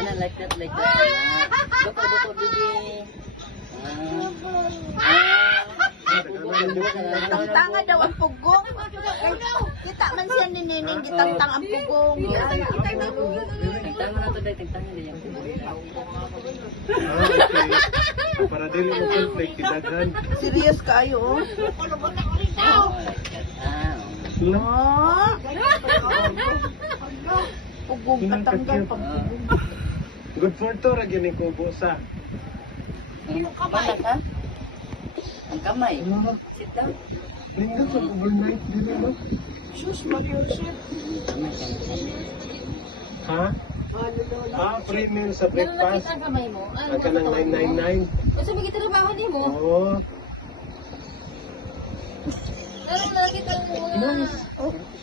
Ano, like that, like that. Buto, bibi. Tanga daw ang pugong. Kita man siya ni Nining, gitangtang ang pugong. Tigtang na to, tigtang na yan. Okay. Para dili mo conflict kidaghan. Serious kayo, oh. Oh. Pugong patanggal pag pugong. Good for to ra gyud ni kubo sa. Kamay ka? Ang kamay. Sit down. Lindo sa overnight dili mo. Sus, Mariusip. Ha? Premium sa breakfast. Ang kamay mo. Ang kanang 999. Kasi may kitrabaho din mo. Oo. Pero nakita mo mga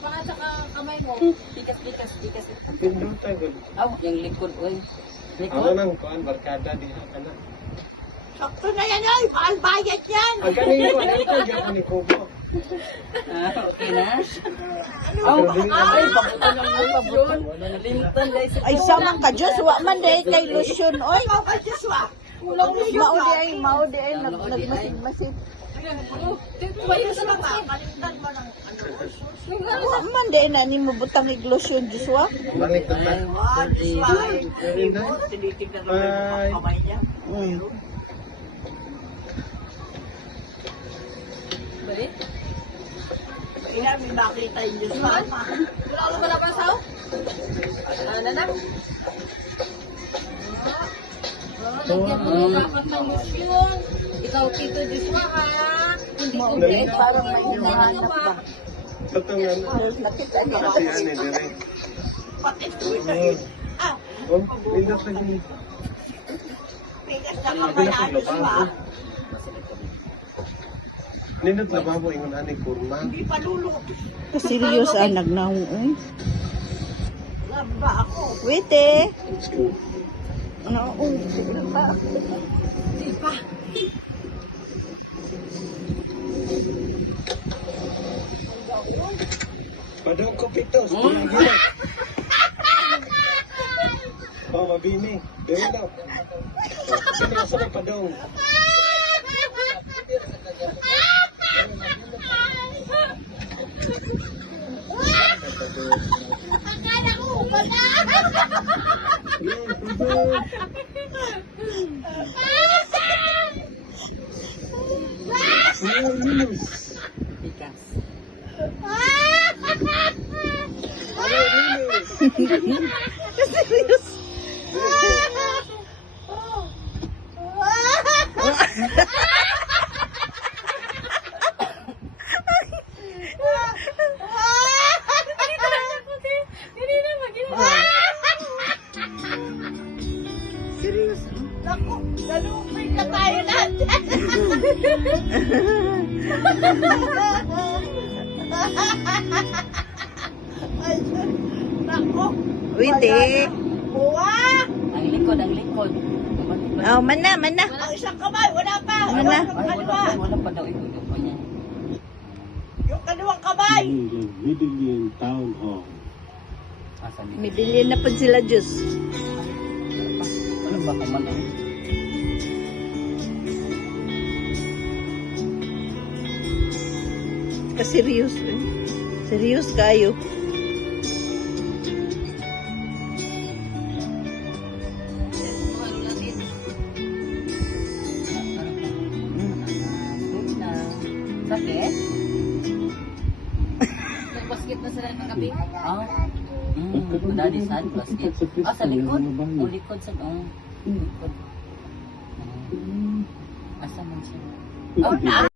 panga sa kamay mo. Bikas. Pinduta gud. Aw, yung likod, oy. Ako Likod. nang kuan barkada diha kana. Sakto na yan, ay. Mahal bayad yan. Ang kanino ko gyud ni kubo. Okay na? Aw, ay, pabutan lang mo, pabutan. Nalimutan, guys. Ay, samang ka, Diyos. Wa man day kay Lucian, oy. Maudi ay, nagmasid-masid. Tumayo sa mata. Wa man day na ni mo butang iglusyon, Diyos, wa. Balik ta. Ay. Balik? May makita yung Diyos, wa. Wala ko ba napasaw? Nanang? Lagyan mo yung dapat ng lotion. Ikaw, Tito Joshua, ha? Hindi ko Dali. Parang may hinahanap ba? Katong yan. Nakita niyo. Kasi ano dire. Oh, pindas na gini. Nindot lababo ingon ani kurma. Serious ah, nagnaong. Wait eh. Naong. Padong ko pitos. Oh, mabini. Dili daw. Sino sa padong? Bikas. Serious. Serious. Naku, nalupin na tayo natin. Naku. Wait eh. Buwa. Ang likod. Oh, mana. Ang isang kamay, wala pa. Mana? Wala pa daw ito. Kanya. Yung kaliwang kamay. Middleton Town Hall. Asa ni? May bilhin na po sila juice. Ano ba kaman eh? Serious eh. Serious kayo. Sakit? Nag-basket na sila ng gabi. Daddy sad, basket. Sa likod. Likod sa, likod. Asa man siya?